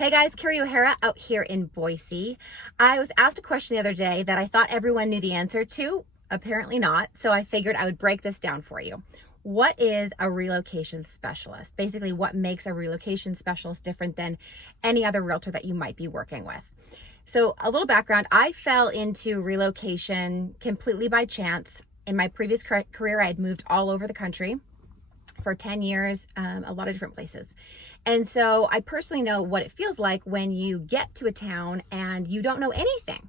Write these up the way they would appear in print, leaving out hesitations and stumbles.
Hey guys, Kerri O'Hara out here in Boise. I was asked a question the other day that I thought everyone knew the answer to. Apparently not, so I figured I would break this down for you. What is a relocation specialist? Basically, what makes a relocation specialist different than any other realtor that you might be working with? So a little background, I fell into relocation completely by chance. In my previous career, I had moved all over the country for 10 years, a lot of different places. And so I personally know what it feels like when you get to a town and you don't know anything.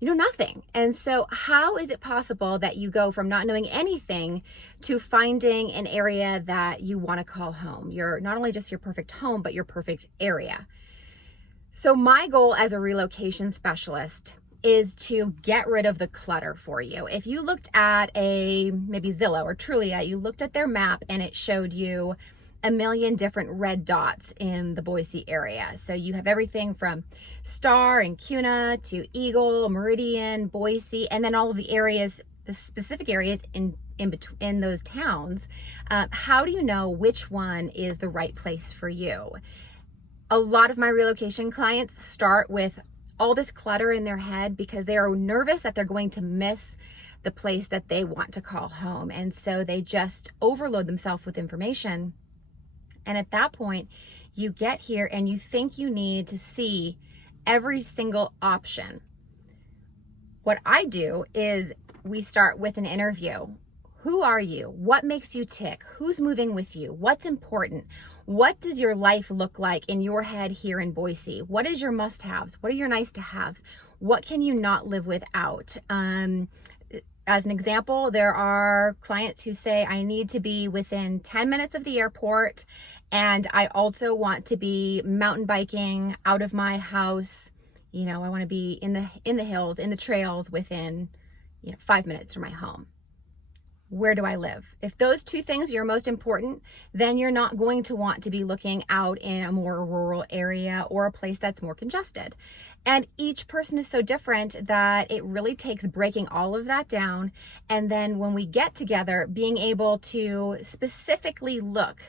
You know nothing. And so how is it possible that you go from not knowing anything to finding an area that you want to call home? You're not only just your perfect home, but your perfect area. So my goal as a relocation specialist is to get rid of the clutter for you. If you looked at maybe Zillow or Trulia, you looked at their map and it showed you a million different red dots in the Boise area. So you have everything from Star and Kuna to Eagle, Meridian, Boise, and then all of the areas, the specific areas in between those towns. How do you know which one is the right place for you? A lot of my relocation clients start with all this clutter in their head because they are nervous that they're going to miss the place that they want to call home. And so they just overload themselves with information. And at that point, you get here and you think you need to see every single option. What I do is we start with an interview. Who are you? What makes you tick? Who's moving with you? What's important? What does your life look like in your head here in Boise? What is your must-haves? What are your nice-to-haves? What can you not live without? As an example, there are clients who say, I need to be within 10 minutes of the airport, and I also want to be mountain biking out of my house. You know, I want to be in the hills, in the trails within, 5 minutes from my home. Where do I live? If those two things are your most important, then you're not going to want to be looking out in a more rural area or a place that's more congested. And each person is so different that it really takes breaking all of that down. And then when we get together, being able to specifically look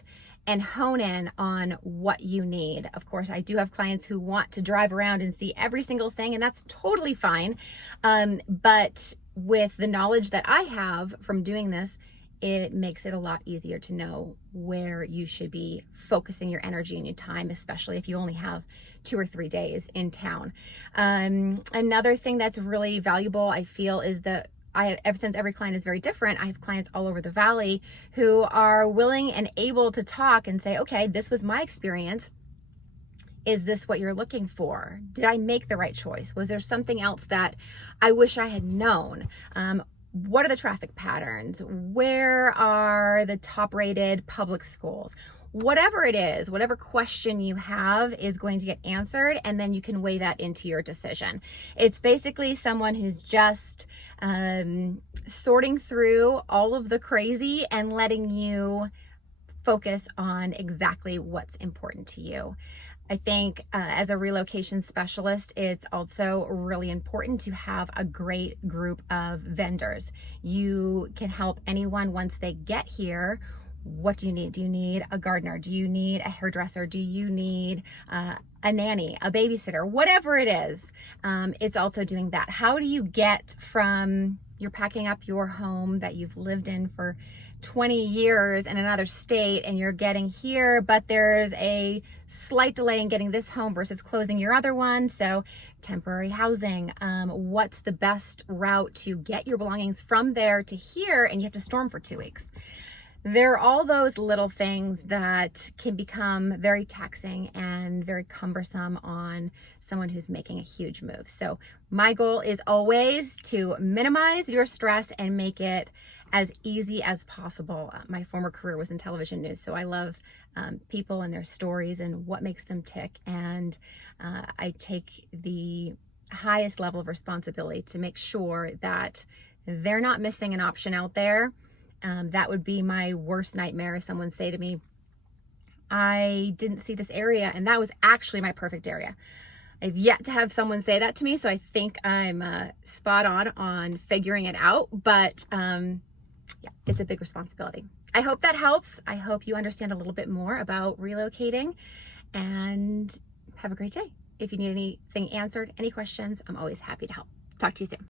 and hone in on what you need. Of course, I do have clients who want to drive around and see every single thing, and that's totally fine. But with the knowledge that I have from doing this, it makes it a lot easier to know where you should be focusing your energy and your time, especially if you only have 2 or 3 days in town. Another thing that's really valuable, I feel, is that ever since every client is very different, I have clients all over the valley who are willing and able to talk and say, okay, this was my experience. Is this what you're looking for? Did I make the right choice? Was there something else that I wish I had known? What are the traffic patterns? Where are the top rated public schools? Whatever it is, whatever question you have is going to get answered, and then you can weigh that into your decision. It's basically someone who's just sorting through all of the crazy and letting you focus on exactly what's important to you. I think as a relocation specialist, it's also really important to have a great group of vendors. You can help anyone once they get here. What do you need? Do you need a gardener? Do you need a hairdresser? Do you need a nanny, a babysitter? Whatever it is, it's also doing that. How do you get from you're packing up your home that you've lived in for 20 years in another state and you're getting here, but there's a slight delay in getting this home versus closing your other one. So temporary housing, what's the best route to get your belongings from there to here, and you have to storm for 2 weeks. There are all those little things that can become very taxing and very cumbersome on someone who's making a huge move. So my goal is always to minimize your stress and make it as easy as possible. My former career was in television news, so I love people and their stories and what makes them tick. And I take the highest level of responsibility to make sure that they're not missing an option out there. That would be my worst nightmare if someone say to me, I didn't see this area and that was actually my perfect area. I've yet to have someone say that to me, so I think I'm spot on figuring it out, but yeah, it's a big responsibility. I hope that helps. I hope you understand a little bit more about relocating, and have a great day. If you need anything answered, any questions, I'm always happy to help. Talk to you soon.